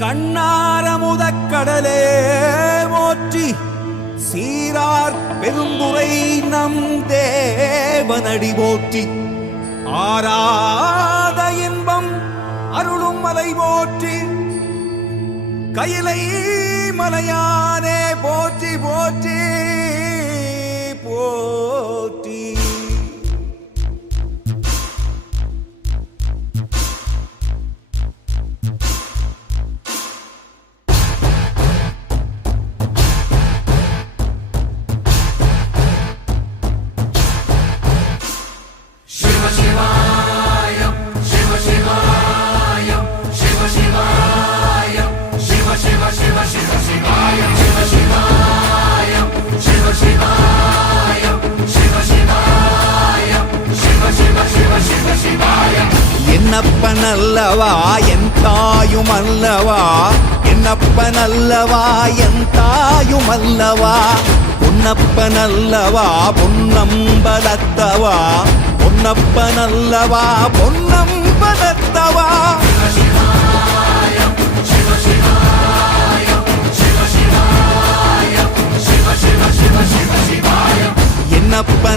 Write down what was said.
கண்ணார முதக்கடலே போற்றி சீரார் பெருந்துரை நம் தேவனடி போற்றி. ஆராத இன்பம் அருளும் மலை போற்றி. கையிலை மலையானே என்னப்பன் அல்லவா என் தாயும் அல்லவா? என்னப்பன் அல்லவா என் தாயும் அல்லவா? பொன்னப்பன் அல்லவா பொன்னம்பலத்தவா? பொன்னப்பன்